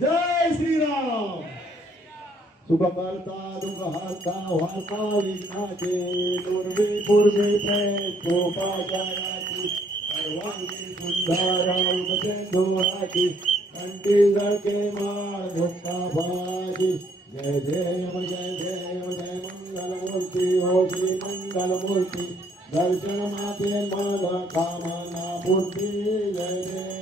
जय श्री राम। सुखकर्ता दुःखहर्ता वार्ता विघ्नाचे दुर्वी पूर्वी प्रेमोपाचाराची सर्वांगी सुंदर उदते दोराची कंठी गळके माळ धोका भाजी जय देव जय देव जय मंगलमूर्ती हो श्री मंगलमूर्ती दर्शन माते मन कामना मूर्ती जय देव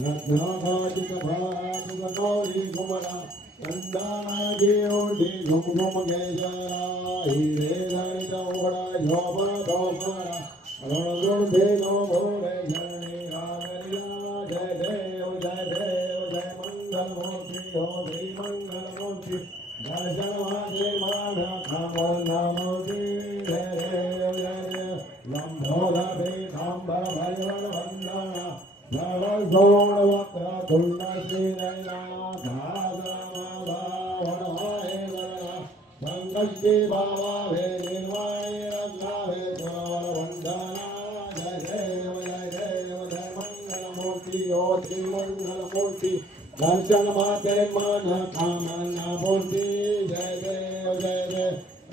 रत्नाघाटित भात गौरी घुमरा चंदना जेवढी घुम घुम गेजरा हिरे धरित ओढा झोपा धोपरा रणगुण भेदो भोरे झरणे रागरिया जय देव जय मंगलमूर्ती हो श्री मंगलमूर्ती दर्शन माते मन कामना मूर्ती जय देव लंबोदरे कांबर भैरव वंदना नरसोण वक्र तुंड श्री नयना संकष्टि भावे निर्वाय रत्नावे पुनर वंदना जय देव जय मंगलमूर्ति ओ श्री मंगलमूर्ति दर्शन माते मन कामना मूर्ति जय देव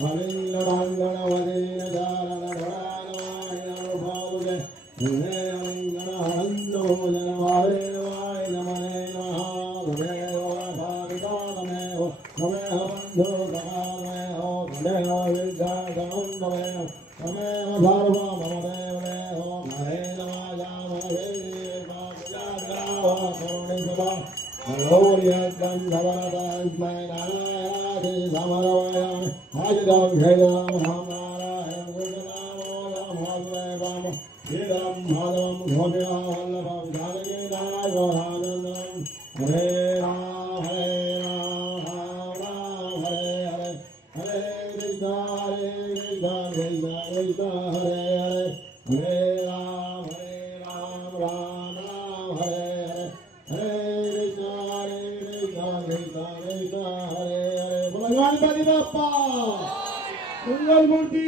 अलिंग मंगल वदीन धारण धरानाय नमो जय अलिंगन हंदो जनवाय नवाय नमने नमः गुणेव भाविता नमेव नमेव बंधु नमामेव गुणेव विद्यागणं नमेव नमेव सर्व मम देवमेव महे नमाजामहे भाग्याद्राव करुणिसभा नरोर्यद्दं धवनदास्मै नारायणादि समरवयामि हाजिदं हेदं हम नारायणं गुरुनामो नमः श्रीराम माधवं घोषया वल्लभं जानकी नारायणानन्दं हरे राम राम राम हरे हरे कृष्ण कृष्ण कृष्ण हरे हरे हरे राम राम राम हरे हरे कृष्ण कृष्ण कृष्ण हरे हरे बोलो गणपति बाप्पा मंगल मूर्ति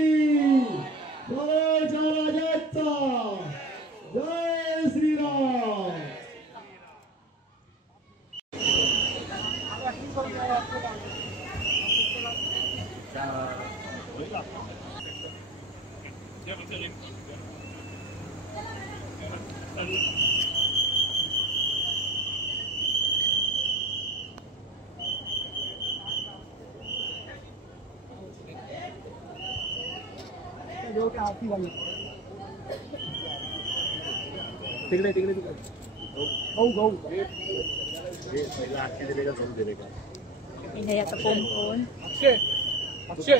बोले राजाचा जय श्री राम। तिकडे तिकडे गहू गहू पहिला आखी दिले का गहू दिले का ini आता कोण कोण अक्षय अक्षय